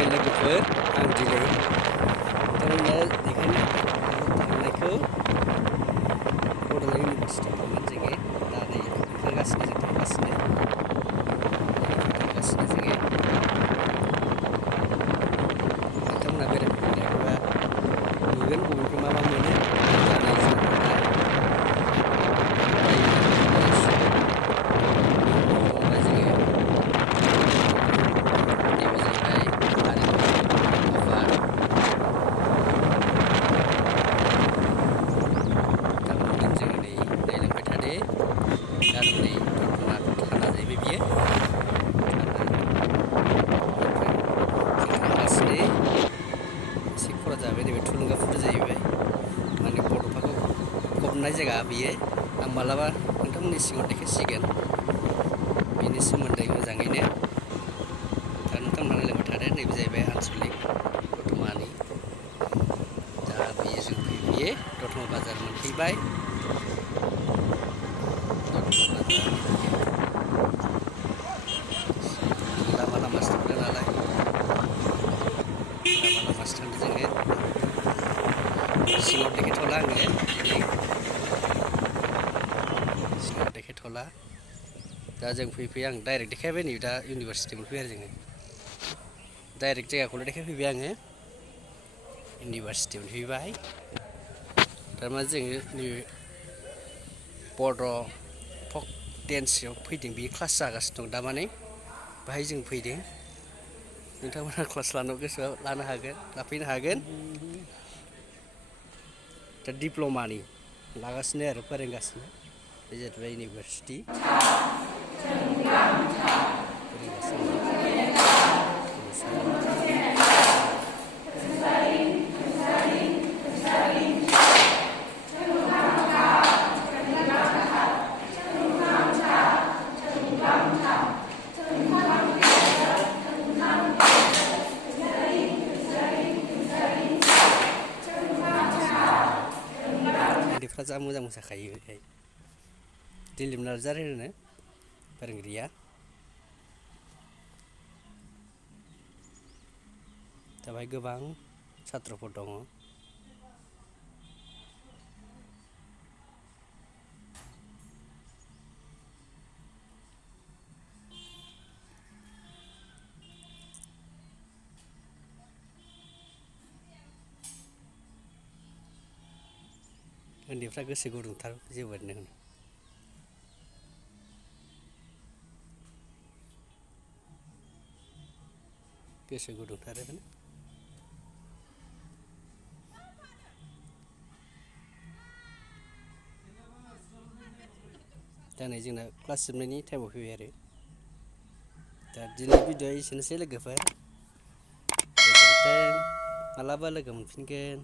खुलुमबाय लोगोफोर आं दिनै नोंथांमोननो देखायनो थांनायखौ बड'लेण्ड इउनिभारसिटियाव थांगोन जोङो दा नै ओंखारगासिनो जों थांगासिनो जोङो नोंथांमोनहा बेरायफैफेराखैबा नुगोन बबेनिफ्राय मा मोनो दा नै जों थांबाय एसे खरा जाबाय नैबे थुलुंगाफुर जाहैबाय माने बड'फाखौ फबनाय जायगा बेयो आं मालाबा नोंथांमोननि सिगाङाव देखायसिगोन बेनि सोमोन्दै मोजाङैनो दा नोंथांमोनहा नायलांबाय थादो नैबे जाहैबाय आनसलिक दतमानि दा बेयो जों फैयो दतमा बाजार मोनफैबाय लामासो थांदों नालाय लामासो थांदों जोङो सिङाव देखायथ'ला आङो दिनै सिङाव देखायथ'ला दा जों फैयै आं डाइरेक्ट देखायबाय नै दा इउनिभारसिटि मोनफैबाय आरो जोङो डाइरेक्ट जायगाखौल' देखायफैबाय आङो इउनिभारसिटि मोनफैबाय थारमाने जोङो नैबे बड' फक डेन्सआव फैदों बेयो क्लास जागासिनो दं दामाने बाहाय जों फैदों नोंथांमोना क्लास लानो गोसोबा लानो हागोन लाफैनो हागोन दा डिप्ल'मानि लागासिनो आरो फोरोंगासिनो बे जाहैबाय इउनिभारसिटि उन्दैफ्रा जा मोजां मोसाखायो बेहाय दिलिप नार्जारि होनो फोरोंगिरिया दा बेहाय गोबां सात्र'फोर दङ उन्दैफ्रा गोसो गुदुंथार जोबोदनो गोसो गुदुंथार दा नै जोंना क्लास जोबनायनि टाइमाव फैबाय आरो दा दिनै भिडिअ'आ एसेनोसै लोगोफोर मालाबा लोगो मोनफिनगोन